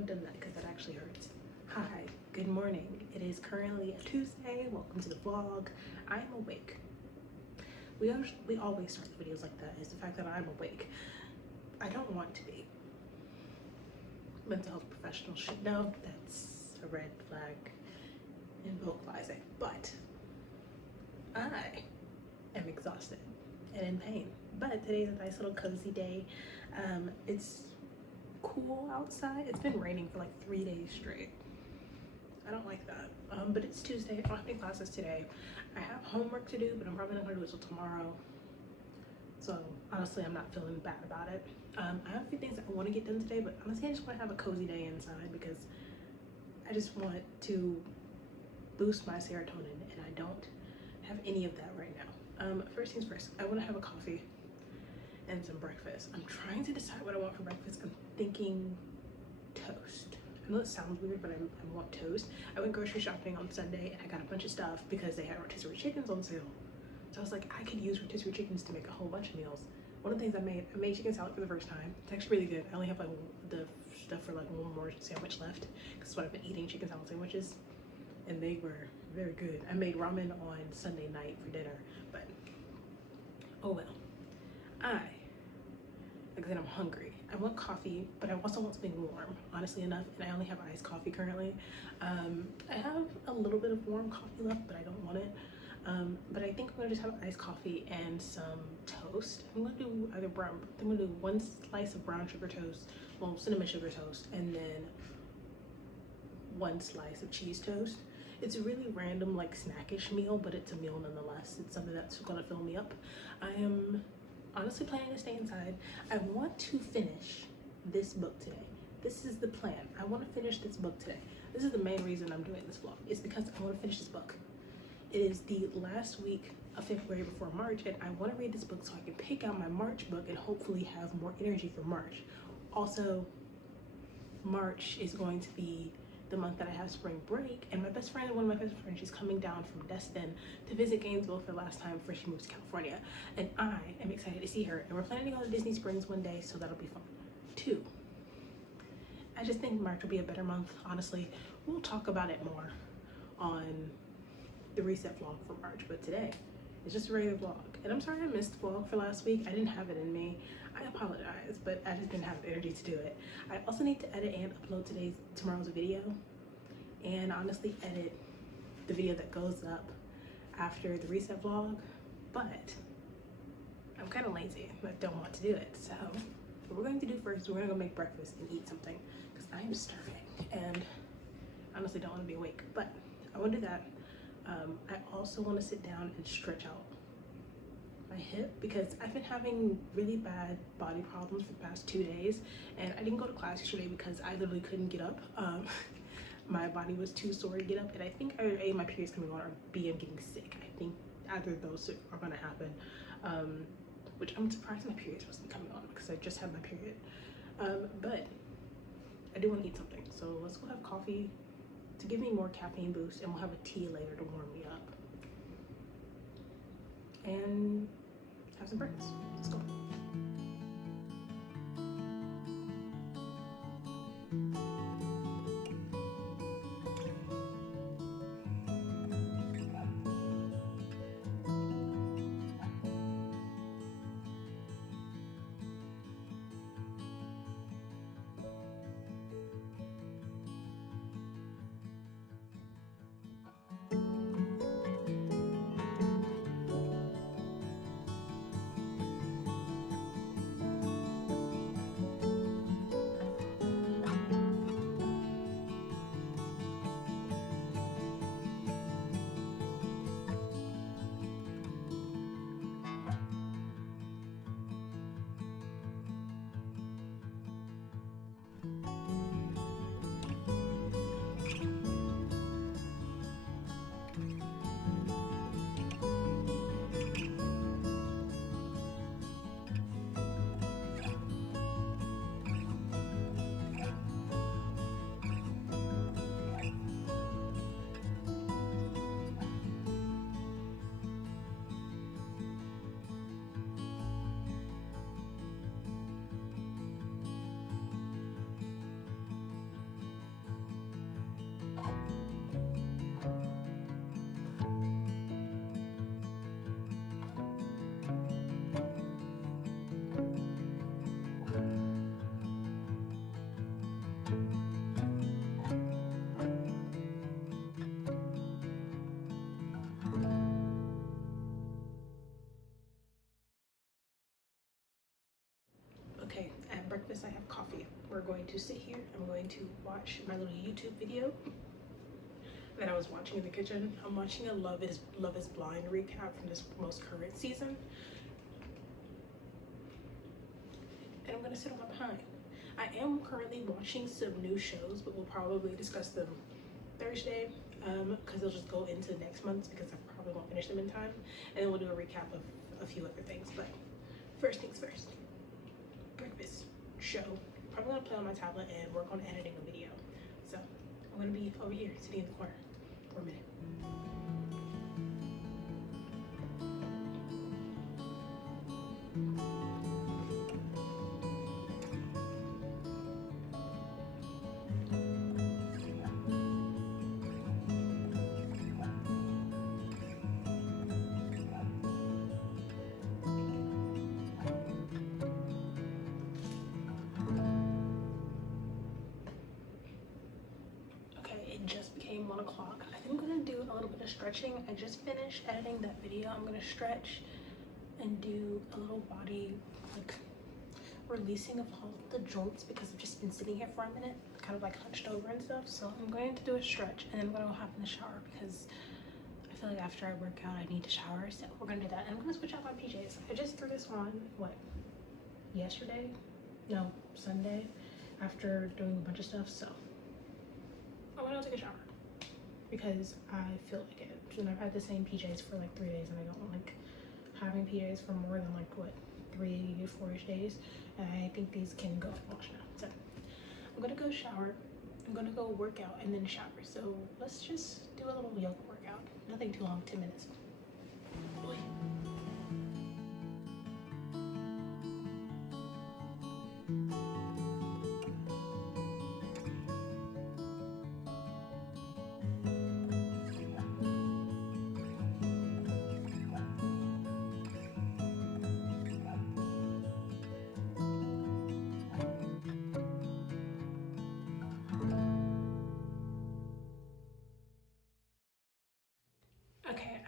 have done that because that actually hurts. Hi, good morning. It is currently a Tuesday. Welcome to the vlog. I am awake. We always start the videos like that, is the fact that I'm awake. I don't want to be. Mental health professionals should know that's a red flag in vocalizing. But I am exhausted and in pain. But today's a nice little cozy day. It's cool outside. It's been raining for like 3 days straight. I don't like that. But it's Tuesday. I don't have any classes today. I have homework to do, but I'm probably not gonna do it till tomorrow. So honestly, I'm not feeling bad about it. I have a few things that I want to get done today, but honestly, I just want to have a cozy day inside because I just want to boost my serotonin, and I don't have any of that right now. First things first, I want to have a coffee and some breakfast. I'm trying to decide what I want for breakfast. I'm thinking toast. I know it sounds weird, but I want toast. I went grocery shopping on Sunday and I got a bunch of stuff because they had rotisserie chickens on sale. So I was like, I could use rotisserie chickens to make a whole bunch of meals. One of the things I made chicken salad for the first time. It's actually really good. I only have like the stuff for like one more sandwich left because what I've been eating, chicken salad sandwiches, and they were very good. I made ramen on Sunday night for dinner, but oh well. Like I said, I'm hungry. I want coffee, but I also want something warm, honestly enough, and I only have iced coffee currently. I have a little bit of warm coffee left, but I don't want it. But I think I'm gonna just have iced coffee and some toast. I'm gonna do either brown, I'm gonna do one slice of brown sugar toast, well, cinnamon sugar toast, and then one slice of cheese toast. It's a really random, like, snackish meal, but it's a meal nonetheless. It's something that's gonna fill me up. I am honestly planning to stay inside. I want to finish this book today. This is the plan. I want to finish this book today. This is the main reason I'm doing this vlog. It's because I want to finish this book. It is the last week of February before March, and I want to read this book so I can pick out my March book and hopefully have more energy for March. Also, March is going to be the month that I have spring break, and my best friend, one of my best friends, she's coming down from Destin to visit Gainesville for the last time before she moves to California, and I am excited to see her, and we're planning to go to Disney Springs one day, so that'll be fun too. I just think March will be a better month, honestly. We'll talk about it more on the reset vlog for March, but today it's just a regular vlog. And I'm sorry I missed the vlog for last week. I didn't have it in me. I apologize, but I just didn't have the energy to do it. I also need to edit and upload tomorrow's video, and honestly edit the video that goes up after the reset vlog, but I'm kind of lazy. I don't want to do it. So what we're going to do first, we're gonna go make breakfast and eat something because I am starving and honestly don't want to be awake, but I want to do that. I also want to sit down and stretch out my hip because I've been having really bad body problems for the past 2 days, and I didn't go to class yesterday because I literally couldn't get up. My body was too sore to get up, and I think either A, my period's coming on, or B, I'm getting sick. I think either of those are going to happen, which I'm surprised my period wasn't coming on because I just had my period. But I do want to eat something, so let's go have coffee to give me more caffeine boost, and we'll have a tea later to warm me up and have some breakfast. Let's go. we're going to sit here. I'm going to watch my little YouTube video that I was watching in the kitchen. I'm watching a Love is Blind recap from this most current season. And I'm gonna sit on my behind. I am currently watching some new shows, but we'll probably discuss them Thursday, because they'll just go into next month's, because I probably won't finish them in time. And then we'll do a recap of a few other things. But first things first, breakfast show. Probably gonna play on my tablet and work on editing a video. So I'm gonna be over here sitting in the corner for a minute. It just became 1 o'clock. I think I'm gonna do a little bit of stretching. I just finished editing that video. I'm gonna stretch and do a little body like releasing of all the joints, because I've just been sitting here for a minute, kind of like hunched over and stuff. So I'm going to do a stretch and then I'm gonna hop in the shower, because I feel like after I work out I need to shower. So we're gonna do that. And I'm gonna switch out my PJs. I just threw this on Sunday, after doing a bunch of stuff. So I'm gonna take a shower because I feel like it. And I've had the same PJs for like 3 days, and I don't like having PJs for more than like 3 to 4-ish days. And I think these can go wash now. So I'm gonna go shower. I'm gonna go work out and then shower. So let's just do a little yoga workout. Nothing too long, 10 minutes. Boy.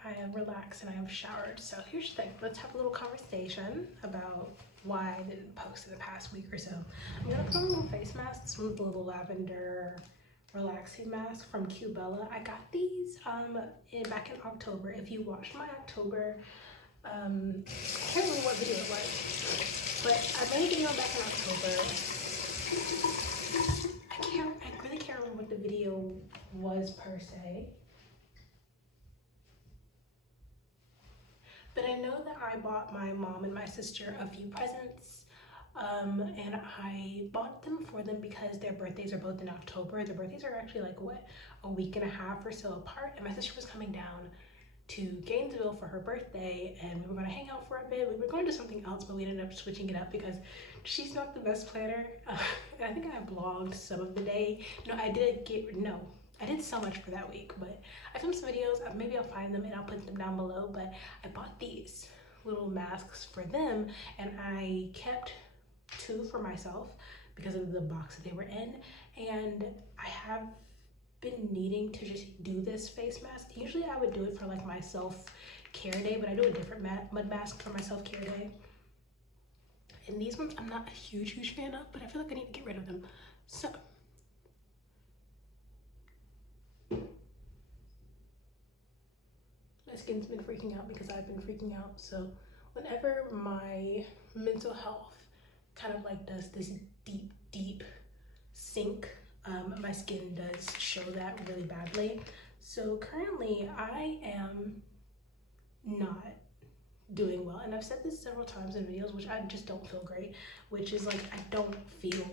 I am relaxed and I have showered. So here's the thing, let's have a little conversation about why I didn't post in the past week or so. I'm gonna put on a little face mask. This one's the little lavender relaxing mask from Cubella. I got these back in October. If you watched my October, I can't remember what video it was, but I made a video back in October. I really can't remember what the video was per se. But I know that I bought my mom and my sister a few presents, and I bought them for them because their birthdays are both in October. Their birthdays are actually like a week and a half or so apart, and my sister was coming down to Gainesville for her birthday, and we were gonna hang out for a bit. We were going to do something else, but we ended up switching it up because she's not the best planner. And I think I vlogged some of the day. I did so much for that week, but I filmed some videos. Maybe I'll find them and I'll put them down below. But I bought these little masks for them, and I kept 2 for myself because of the box that they were in. And I have been needing to just do this face mask. Usually I would do it for like my self-care day, but I do a different mud mask for my self-care day. And these ones I'm not a huge fan of, but I feel like I need to get rid of them. So my skin's been freaking out because I've been freaking out. So whenever my mental health kind of like does this deep sink, my skin does show that really badly. So currently I am not doing well, and I've said this several times in videos, which I just don't feel great, which is like I don't feel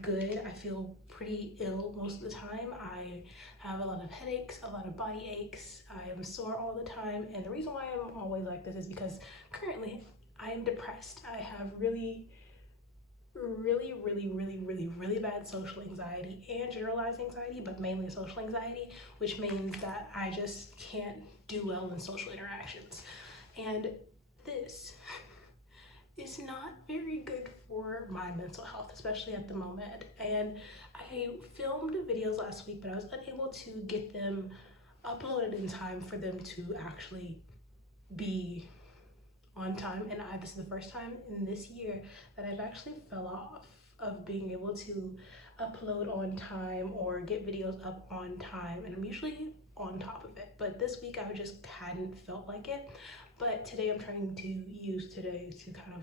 good. I feel pretty ill most of the time. I have a lot of headaches, a lot of body aches. I am sore all the time, and the reason why I'm always like this is because currently I am depressed. I have really bad social anxiety and generalized anxiety, but mainly social anxiety, which means that I just can't do well in social interactions. And this is not very good for my mental health, especially at the moment. And I filmed videos last week, but I was unable to get them uploaded in time for them to actually be on time. And this is the first time in this year that I've actually fell off of being able to upload on time or get videos up on time, and I'm usually on top of it, but this week I just hadn't felt like it. But today I'm trying to use today to kind of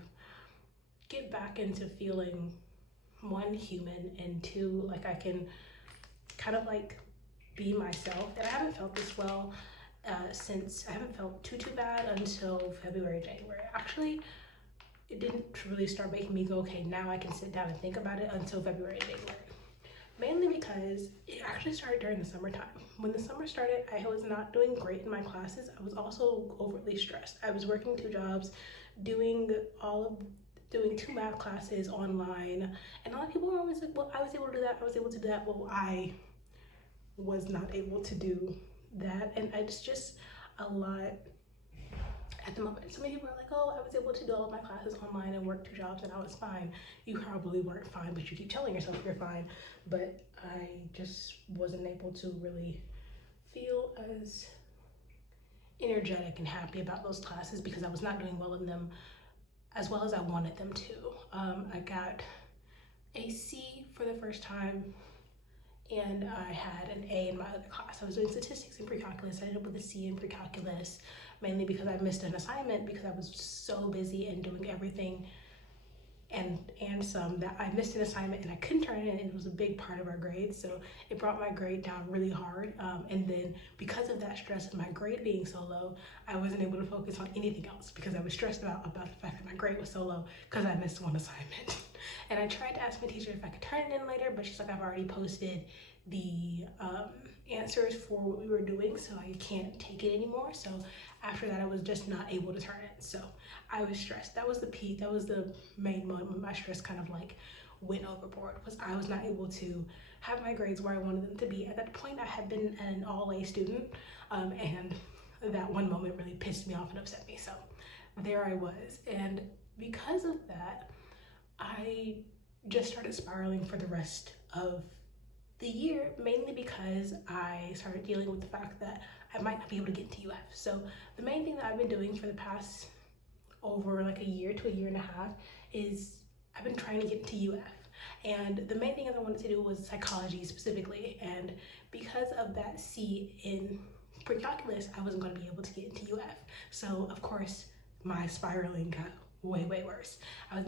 get back into feeling, one, human, and two, like I can kind of like be myself. And I haven't felt this well since, I haven't felt too bad until February, January. Actually, it didn't really start making me go, okay, now I can sit down and think about it, until February, January. Mainly because it actually started during the summertime. When the summer started, I was not doing great in my classes. I was also overly stressed. I was working 2 jobs, doing 2 math classes online, and a lot of people were always like, well, I was able to do that, I was able to do that. Well, I was not able to do that, and it's just a lot at the moment. So many people are like, oh, I was able to do all of my classes online and work 2 jobs and I was fine. You probably weren't fine, but you keep telling yourself you're fine. But I just wasn't able to really feel as energetic and happy about those classes because I was not doing well in them as well as I wanted them to. I got a C for the first time, and I had an A in my other class. I was doing statistics and pre-calculus. I ended up with a C in pre-calculus, mainly because I missed an assignment because I was so busy and doing everything and some that I missed an assignment and I couldn't turn it in, and it was a big part of our grade, so it brought my grade down really hard. And then because of that stress of my grade being so low, I wasn't able to focus on anything else because I was stressed about the fact that my grade was so low because I missed one assignment. And I tried to ask my teacher if I could turn it in later, but she's like, I've already posted the answers for what we were doing, so I can't take it anymore. So after that, I was just not able to turn it. So I was stressed. That was the peak. That was the main moment. My stress kind of like went overboard, was I was not able to have my grades where I wanted them to be. At that point, I had been an all-A student, and that one moment really pissed me off and upset me. So there I was. And because of that, I just started spiraling for the rest of the year, mainly because I started dealing with the fact that I might not be able to get into UF. So the main thing that I've been doing for the past over like a year to a year and a half is I've been trying to get into UF. And the main thing that I wanted to do was psychology specifically. And because of that C in pre-calculus, I wasn't going to be able to get into UF. So of course, my spiraling got way worse. I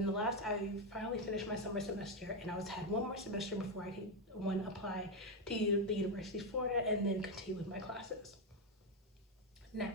finally finished my summer semester, and I had one more semester before I could apply to the University of Florida and then continue with my classes. Now,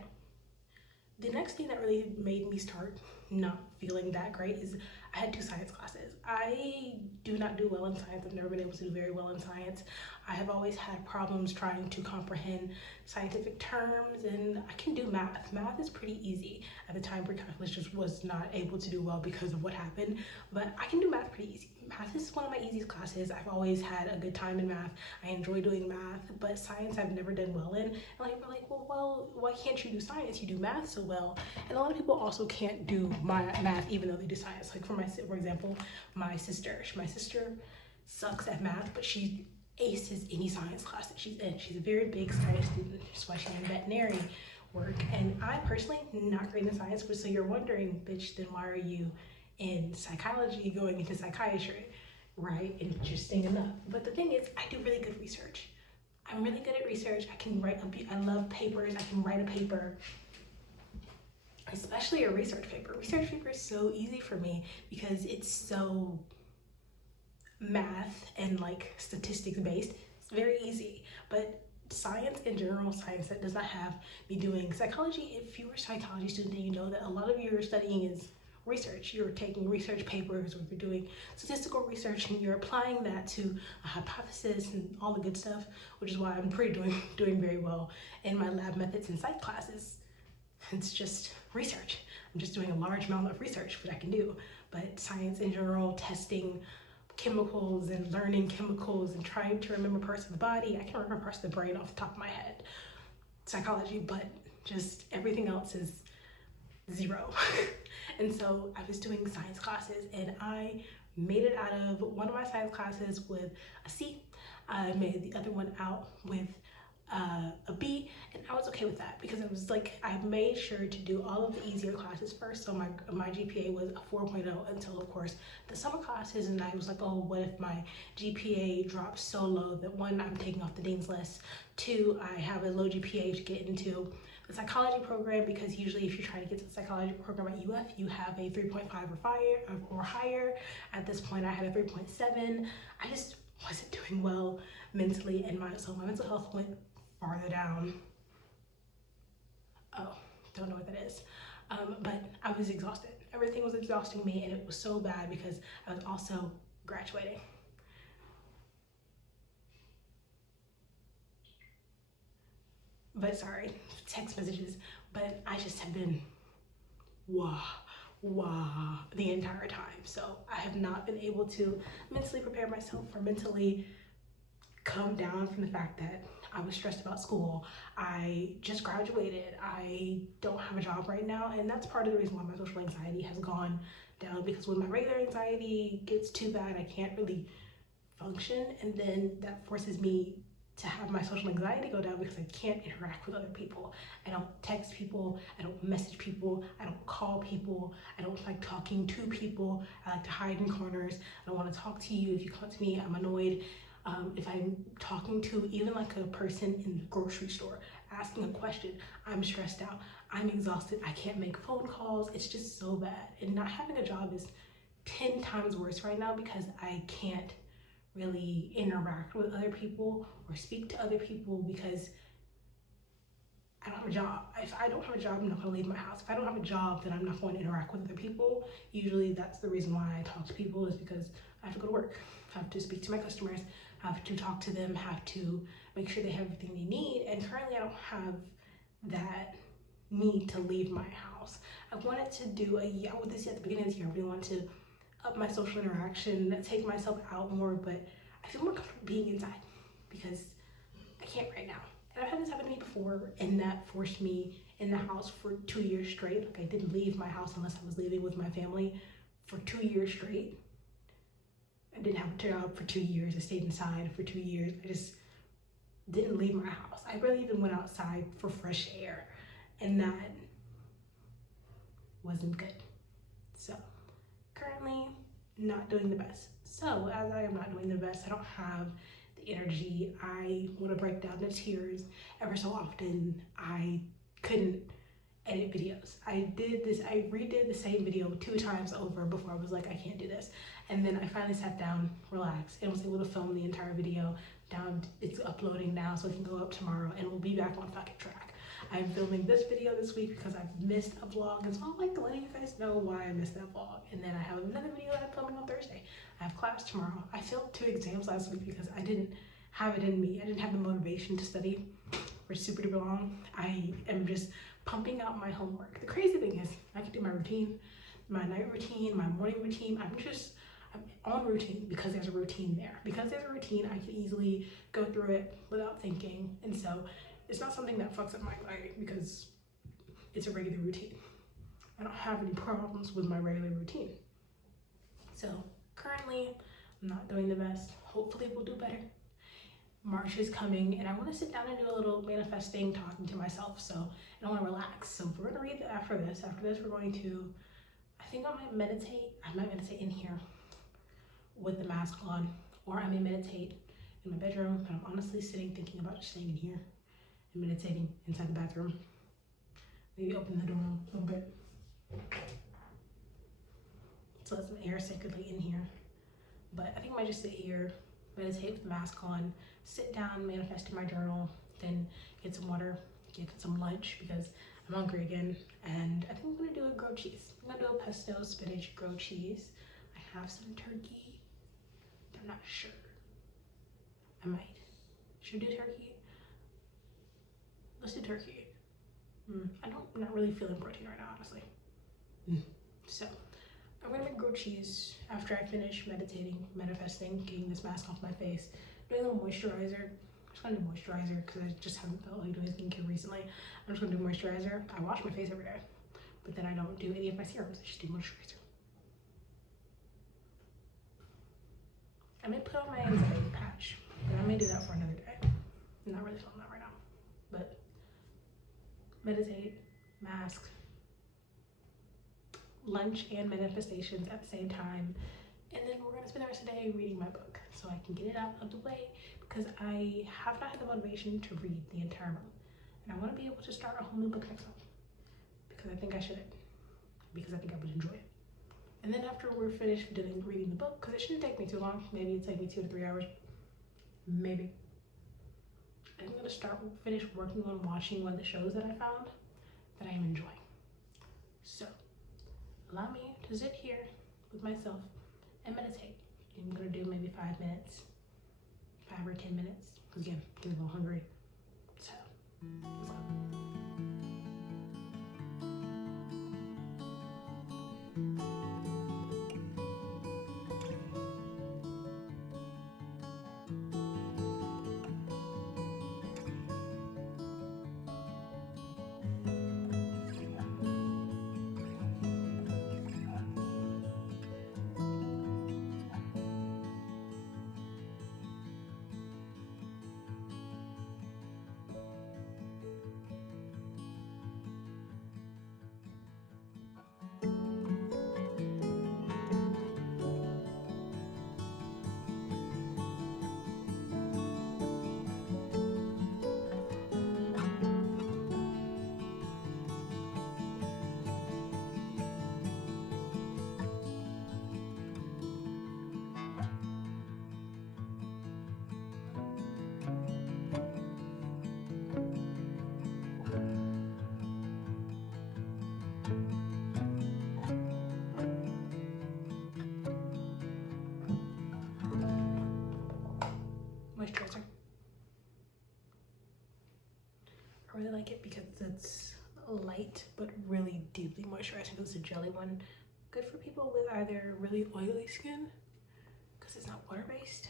the next thing that really made me start not feeling that great is I had 2 science classes. I do not do well in science. I've never been able to do very well in science. I have always had problems trying to comprehend scientific terms, and I can do math. Math is pretty easy. At the time, pre-calculus just was not able to do well because of what happened, but I can do math pretty easy. Math is one of my easiest classes. I've always had a good time in math. I enjoy doing math, but science I've never done well in. And like, we're like, well, why can't you do science? You do math so well. And a lot of people also can't do math even though they do science. Like for example, my sister sucks at math, but she aces any science class that she's in. She's a very big science student. That's why she's in veterinary work. And I personally not great in science, but so you're wondering, bitch, then why are you in psychology going into psychiatry, right? Interesting enough. But the thing is, I do really good research. I'm really good at research. I can write I love papers. I can write a paper, especially a research paper. Research paper is so easy for me because it's so math and like statistics based. It's very easy. But science in general, science that does not have me doing psychology, if you're a psychology student, then you know that a lot of your studying is research. You're taking research papers, or you're doing statistical research, and you're applying that to a hypothesis and all the good stuff, which is why I'm doing very well in my lab methods and psych classes. It's just research. I'm just doing a large amount of research, what I can do. But science in general, testing chemicals and learning chemicals and trying to remember parts of the body, I can remember parts of the brain off the top of my head. Psychology, but just everything else is 0. And so I was doing science classes, and I made it out of one of my science classes with a C. I made the other one out with a B, and I was okay with that because I was like, I made sure to do all of the easier classes first. So my GPA was a 4.0 until, of course, the summer classes, and I was like, oh, what if my GPA drops so low that one, I'm taking off the dean's list, two, I have a low GPA to get into the psychology program, because usually if you try to get to the psychology program at UF, you have a 3.5 or higher. At this point, I had a 3.7. I just wasn't doing well mentally, and so my mental health went farther down. Oh, don't know what that is. But I was exhausted. Everything was exhausting me, and it was so bad because I was also graduating. But sorry, text messages. But I just have been the entire time. So I have not been able to mentally prepare myself or mentally come down from the fact that I was stressed about school. I just graduated. I don't have a job right now, and that's part of the reason why my social anxiety has gone down, because when my regular anxiety gets too bad, I can't really function, and then that forces me to have my social anxiety go down because I can't interact with other people. I don't text people, I don't message people, I don't call people, I don't like talking to people. I like to hide in corners. I don't want to talk to you. If you come to me, I'm annoyed. If I'm talking to even like a person in the grocery store, asking a question, I'm stressed out, I'm exhausted, I can't make phone calls. It's just so bad. And not having a job is 10 times worse right now because I can't really interact with other people or speak to other people because I don't have a job. If I don't have a job, I'm not going to leave my house. If I don't have a job, then I'm not going to interact with other people. Usually that's the reason why I talk to people, is because I have to go to work, I have to speak to my customers, have to talk to them, have to make sure they have everything they need. And currently I don't have that need to leave my house. I wanted to do at the beginning of the year, I really wanted to up my social interaction, take myself out more, but I feel more comfortable being inside because I can't right now. And I've had this happen to me before, and that forced me in the house for 2 years straight. Like, I didn't leave my house unless I was leaving with my family for 2 years straight. I didn't have a job for 2 years. I stayed inside for 2 years. I just didn't leave my house. I barely even went outside for fresh air, and that wasn't good. So currently not doing the best. So as I am not doing the best, I don't have the energy. I want to break down to tears ever so often. I couldn't edit videos. I redid the same video 2 times over before I was like, I can't do this. And then I finally sat down, relaxed, and was able to film the entire video. Now it's uploading now, so it can go up tomorrow, and we'll be back on fucking track. I'm filming this video this week because I've missed a vlog, and so I'm like letting you guys know why I missed that vlog. And then I have another video that I'm filming on Thursday. I have class tomorrow. I failed 2 exams last week because I didn't have it in me. I didn't have the motivation to study for super duper long. I am just pumping out my homework. The crazy thing is I can do my routine, my night routine, my morning routine. I'm on routine because there's a routine there. Because there's a routine, I can easily go through it without thinking. And so it's not something that fucks up my life because it's a regular routine. I don't have any problems with my regular routine. So currently, I'm not doing the best. Hopefully we'll do better. March is coming, and I want to sit down and do a little manifesting, talking to myself. So, and I want to relax. So we're going to read after this. After this, we're going to, I think I might meditate. I might meditate in here with the mask on, or I may meditate in my bedroom. But I'm honestly thinking about just staying in here and meditating inside the bathroom. Maybe open the door a little bit to let some air circulate in here. But I think I might just sit here, meditate with the mask on, sit down, manifest in my journal, then get some water, get some lunch because I'm hungry again. And I think I'm gonna do a grilled cheese. I'm gonna do a pesto spinach grilled cheese. I have some turkey, but I'm not sure. I might. Should I do turkey? Let's do turkey. I'm not really feeling protein right now, honestly. So I'm gonna make grilled cheese after I finish meditating, manifesting, getting this mask off my face, doing a little moisturizer. I'm just gonna do moisturizer because I just haven't felt like doing skincare recently. I'm just gonna do moisturizer. I wash my face every day, but then I don't do any of my serums. I just do moisturizer. I may put on my anxiety patch, but I may do that for another day. I'm not really feeling that right now. meditate, mask, lunch and manifestations at the same time. And then we're gonna spend the rest of the day reading my book so I can get it out of the way, because I have not had the motivation to read the entire month. And I wanna be able to start a whole new book next month, because I think I should, because I think I would enjoy it. And then after we're finished reading the book, because it shouldn't take me too long, maybe it'll take me 2 to 3 hours, maybe. I'm gonna finish working on watching one of the shows that I found that I am enjoying. So allow me to sit here with myself and meditate. I'm gonna do maybe 5 minutes, 5 or 10 minutes, because again, I'm getting a little hungry. So let's go. Moisturizer. I really like it because it's light but really deeply moisturizing. It's a jelly one. Good for people with either really oily skin, because it's not water-based,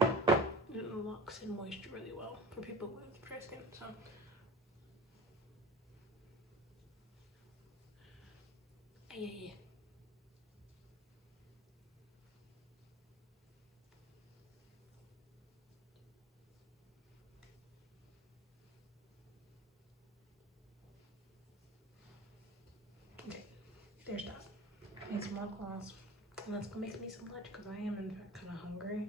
it locks in moisture really well for people with dry skin. So yeah. Okay, there's that. Need some lip gloss. And let's go make me some lunch, because I am in fact kind of hungry.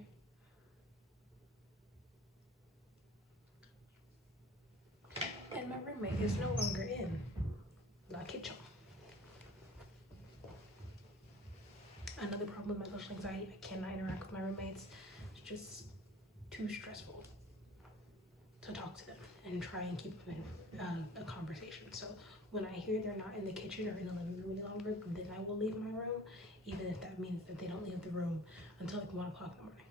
And my roommate is no longer in the kitchen. Another problem with my social anxiety, I cannot interact with my roommates. It's just too stressful to talk to them and try and keep them in a conversation. So when I hear they're not in the kitchen or in the living room any longer, then I will leave my room, even if that means that they don't leave the room until like 1 o'clock in the morning.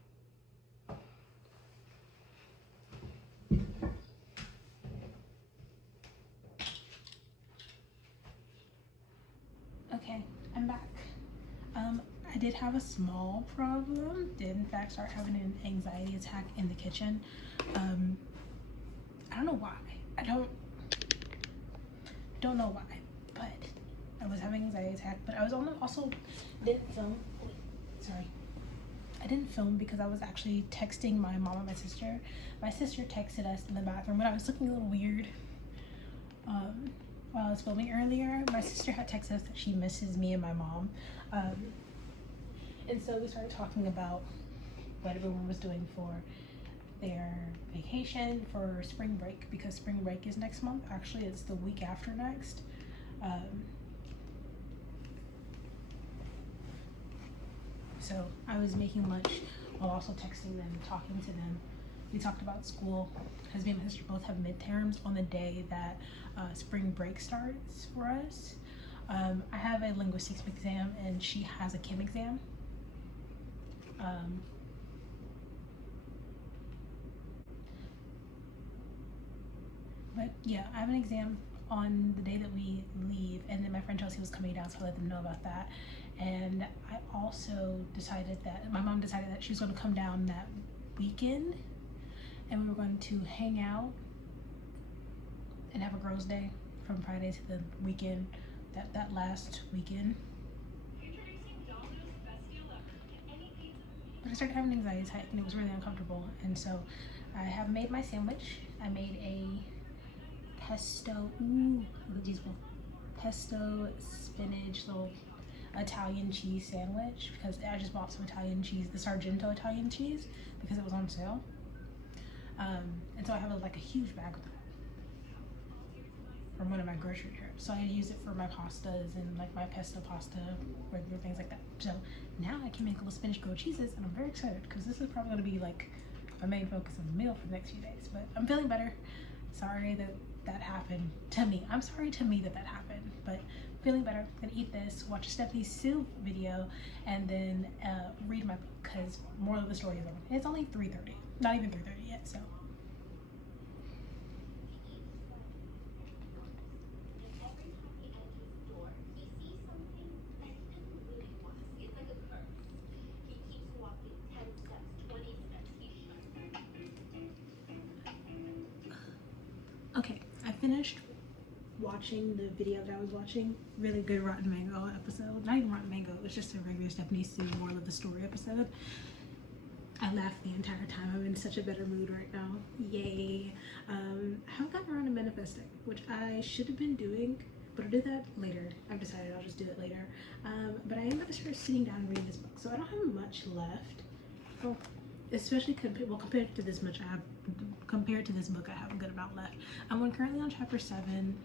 Okay, I'm back. I did have a small problem. Did in fact start having an anxiety attack in the kitchen. I don't know why. I don't know why, but I was having an anxiety attack. But I was also didn't film. Sorry, I didn't film because I was actually texting my mom and my sister. My sister texted us in the bathroom when I was looking a little weird. While I was filming earlier, my sister had texted us that she misses me and my mom. And so we started talking about what everyone was doing for their vacation for spring break, because spring break is next month. Actually, it's the week after next. So I was making lunch while also texting them, talking to them. We talked about school, because me and my sister both have midterms on the day that spring break starts for us. I have a linguistics exam and she has a chem exam. But yeah, I have an exam on the day that we leave, and then my friend Chelsea was coming down, so I let them know about that. And I also decided that my mom decided that she was going to come down that weekend, and we were going to hang out and have a girls' day from Friday to the weekend, that last weekend. But I started having an anxiety attack and it was really uncomfortable, and so I have made my sandwich. I made a pesto, ooh, look at these little pesto spinach little Italian cheese sandwich, because I just bought some Italian cheese, the Sargento Italian cheese, because it was on sale. And so I have like a huge bag of that from one of my grocery trips. So I use it for my pastas and like my pesto pasta, regular things like that. So now I can make little spinach grilled cheeses, and I'm very excited because this is probably gonna be like my main focus of the meal for the next few days. But I'm feeling better. Sorry that that happened to me. I'm sorry to me that that happened, but feeling better. Gonna eat this, watch a Stephanie Sue video, and then read my book, because moral of the story is on. It's only 3:30, not even 3:30 yet, so. Okay, I finished watching the video that I was watching. Really good Rotten Mango episode. Not even Rotten Mango, it was just a regular Stephanie Sue moral of the story episode. I laughed the entire time. I'm in such a better mood right now. Yay. I haven't gotten around to manifesting, which I should have been doing, but I'll do that later. I've decided I'll just do it later. But I am going to start sitting down and reading this book. So I don't have much left. Oh, especially compared to this book, I have a good amount left. I'm currently on chapter 7.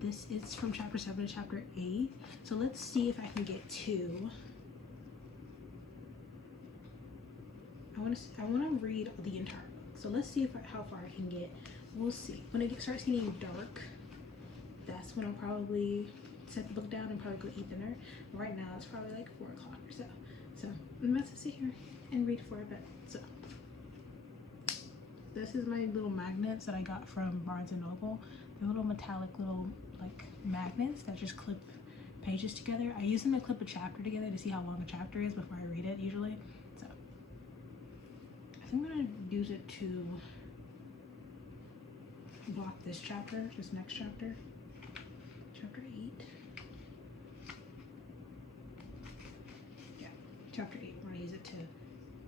This is from chapter 7 to chapter 8. So let's see if I can get 2. I want to read the entire book. So let's see how far I can get. We'll see. When it starts getting dark, that's when I'll probably set the book down and probably go eat dinner. Right now it's probably like 4 o'clock or so. So I'm about to sit here and read for a bit. So this is my little magnets that I got from Barnes and Noble. They're little metallic little like magnets that just clip pages together. I use them to clip a chapter together to see how long a chapter is before I read it usually. So I think I'm gonna use it to block this chapter, this next chapter, chapter 8. Yeah, chapter 8. I'm gonna use it to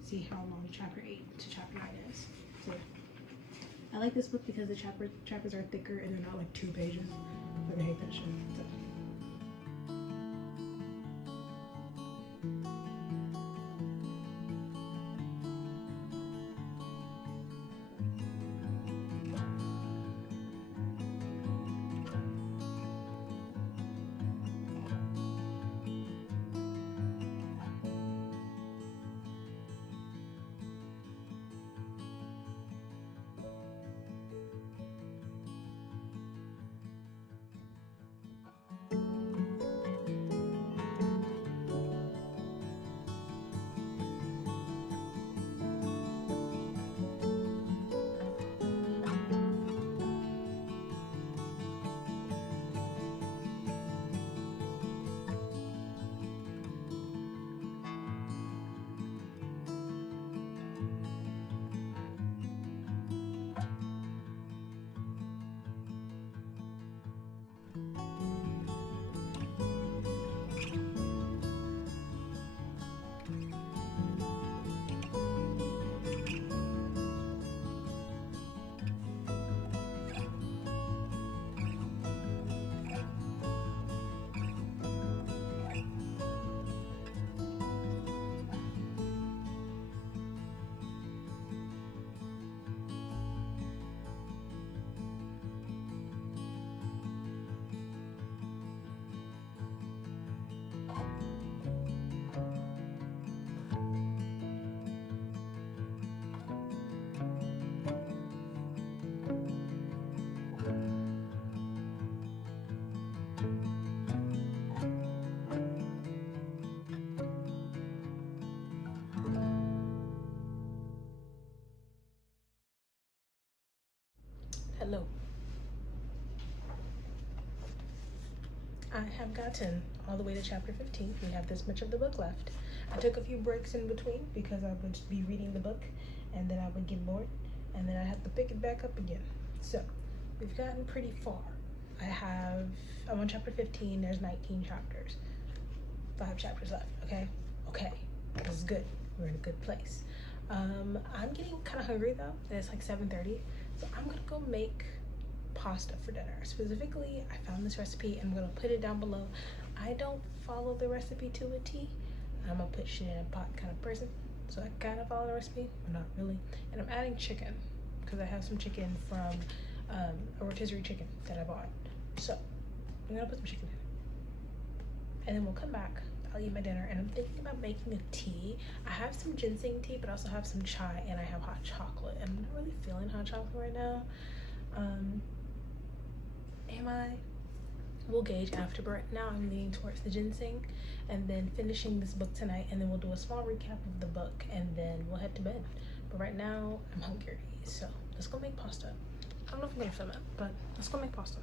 see how long chapter 8 to chapter 9 is. So I like this book because the chapters are thicker and they're not like 2 pages. I fucking hate that shit. So. Hello. I have gotten all the way to chapter 15. We have this much of the book left. I took a few breaks in between because I would be reading the book and then I would get bored and then I have to pick it back up again. So we've gotten pretty far. I'm on chapter 15. There's 19 chapters. 5 chapters left. Okay. This is good. We're in a good place. I'm getting kind of hungry though, and it's like 7:30, so I'm gonna go make pasta for dinner. Specifically, I found this recipe and I'm gonna put it down below. I don't follow the recipe to a T. I'm a put shit in a pot kind of person, so I kind of follow the recipe, but not really. And I'm adding chicken because I have some chicken from a rotisserie chicken that I bought. So I'm gonna put some chicken in it, and then we'll come back. I'll eat my dinner, and I'm thinking about making a tea. I have some ginseng tea, but I also have some chai, and I have hot chocolate. And I'm not really feeling hot chocolate right now. Am I? We'll gauge after, but right now I'm leaning towards the ginseng, and then finishing this book tonight, and then we'll do a small recap of the book, and then we'll head to bed. But right now I'm hungry, so let's go make pasta. I don't know if I'm gonna film it, but let's go make pasta.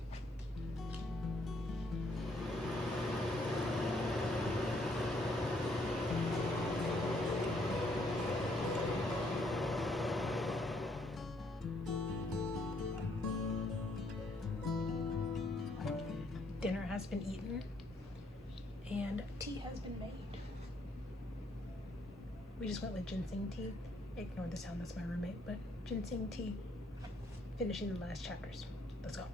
Dinner has been eaten and tea has been made. We just went with ginseng tea. Ignore the sound, that's my roommate, but ginseng tea. Finishing the last chapters. Let's go.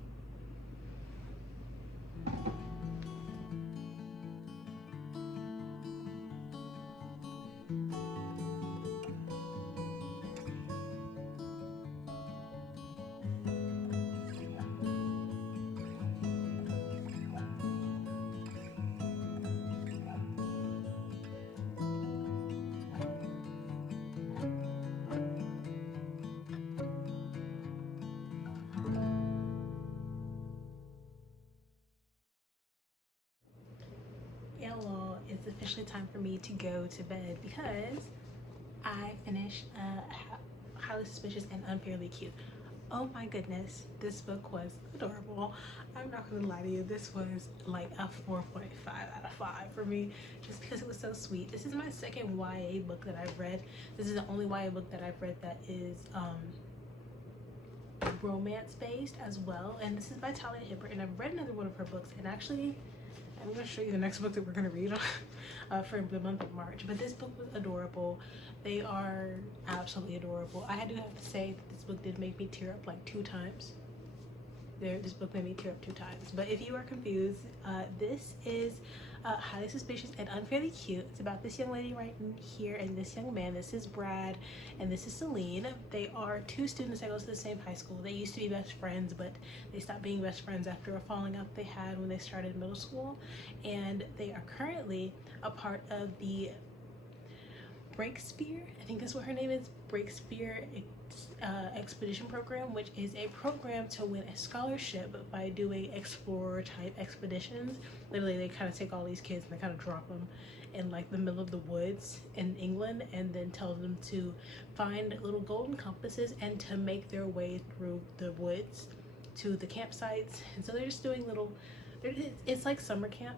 Hello, it's officially time for me to go to bed because I finished Highly Suspicious and Unfairly Cute. Oh my goodness, this book was adorable. I'm not gonna lie to you, this was like a 4.5 out of 5 for me, just because it was so sweet. This is my second YA book that I've read. This is the only YA book that I've read that is romance based as well, and this is by Talia Hibbert, and I've read another one of her books, and actually I'm going to show you the next book that we're going to read for the month of March. But this book was adorable. They are absolutely adorable. I do have to say that this book did make me tear up like 2 times. This book made me tear up 2 times. But if you are confused, this is Highly Suspicious and Unfairly Cute. It's about this young lady right here and this young man. This is Brad and this is Celine. They are 2 students that go to the same high school. They used to be best friends, but they stopped being best friends after a falling out they had when they started middle school. And they are currently a part of the Breakspear, I think that's what her name is, Breakspear expedition program, which is a program to win a scholarship by doing explorer type expeditions. Literally, they kind of take all these kids and they kind of drop them in like the middle of the woods in England, and then tell them to find little golden compasses and to make their way through the woods to the campsites. And so they're just doing it's like summer camp,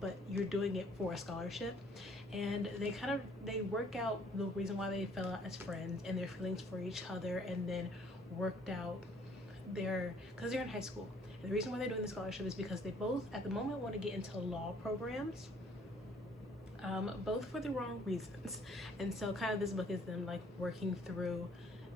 but you're doing it for a scholarship. And they work out the reason why they fell out as friends and their feelings for each other, and then worked out because they're in high school. And the reason why they're doing the scholarship is because they both at the moment want to get into law programs, both for the wrong reasons. And so kind of this book is them like working through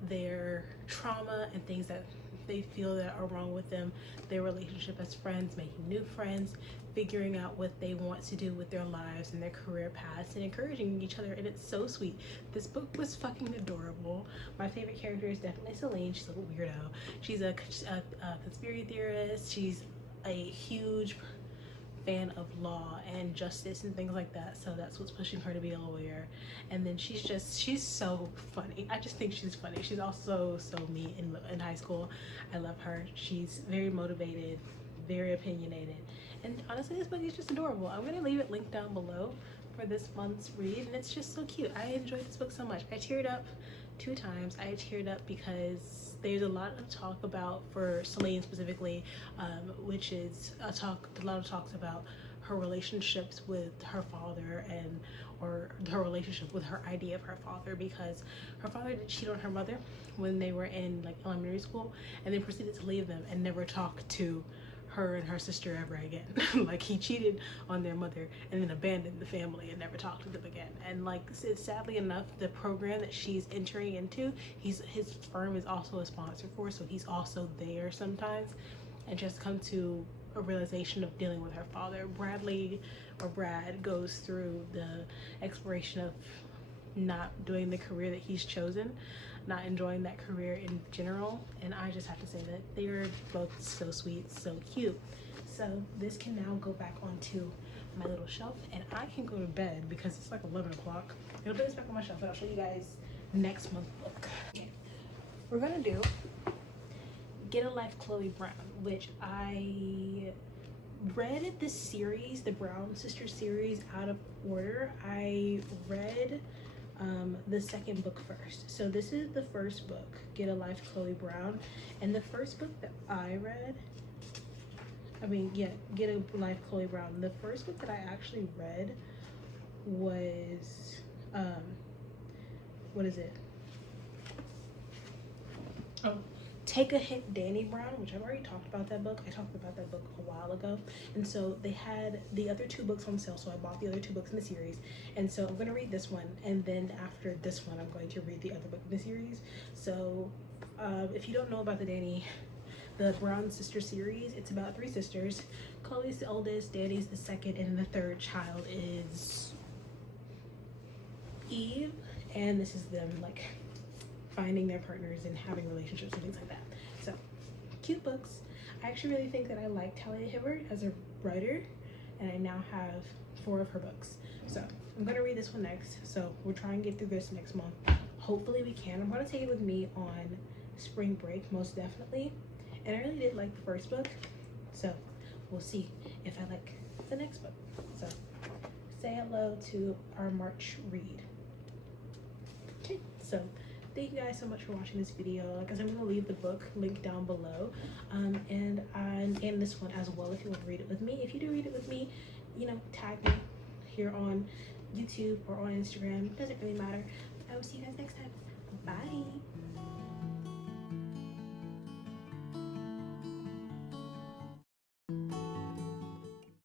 their trauma and things that they feel that are wrong with them, their relationship as friends, making new friends, figuring out what they want to do with their lives and their career paths, and encouraging each other. And it's so sweet. This book was fucking adorable. My favorite character is definitely Celine. She's a little weirdo. She's a conspiracy theorist. She's a huge fan of law and justice and things like that, so that's what's pushing her to be a lawyer. And then she's so funny. I just think she's funny. She's also so me in high school. I love her. She's very motivated, very opinionated, and honestly this book is just adorable. I'm gonna leave it linked down below for this month's read, and it's just so cute. I enjoyed this book so much. I teared up 2 times. I teared up because there's a lot of talk about, for Celine specifically, which is a lot of talks about her relationships with her father, or her relationship with her idea of her father, because her father did cheat on her mother when they were in like elementary school, and then proceeded to leave them and never talk to her and her sister ever again. Like, he cheated on their mother and then abandoned the family and never talked to them again. And like, sadly enough, the program that she's entering into, his firm is also a sponsor for, so he's also there sometimes, and just come to a realization of dealing with her father. Brad goes through the exploration of not doing the career that he's chosen, not enjoying that career in general, and I just have to say that they are both so sweet, so cute. So this can now go back onto my little shelf, and I can go to bed because it's like 11 o'clock. I'll put this back on my shelf and I'll show you guys next month's book. Okay. We're gonna do Get a Life Chloe Brown, which I read this series, the Brown Sisters series, out of order. I read the second book first. So this is the first book, Get a Life Chloe Brown. And the first book that I read, Get a Life Chloe Brown. The first book that I actually read was, what is it? Oh, Take a Hit, Danneaburden, which I've already talked about that book. I talked about that book a while ago. And so they had the other two books on sale, so I bought the other two books in the series. And so I'm going to read this one, and then after this one, I'm going to read the other book in the series. So if you don't know about the Brown Sister series, it's about three sisters. Chloe's the oldest, Danny's the second, and the third child is Eve. And this is them, like, finding their partners and having relationships and things like that. So, cute books. I actually really think that I like Talia Hibbert as a writer, and I now have 4 of her books. So, I'm going to read this one next. So, we'll try and get through this next month. Hopefully we can. I'm going to take it with me on spring break, most definitely. And I really did like the first book. So, we'll see if I like the next book. So, say hello to our March read. Okay, so thank you guys so much for watching this video. Like I said, I'm going to leave the book link down below, and this one as well if you want to read it with me. If you do read it with me, tag me here on YouTube or on Instagram. It doesn't really matter. I will see you guys next time. Bye.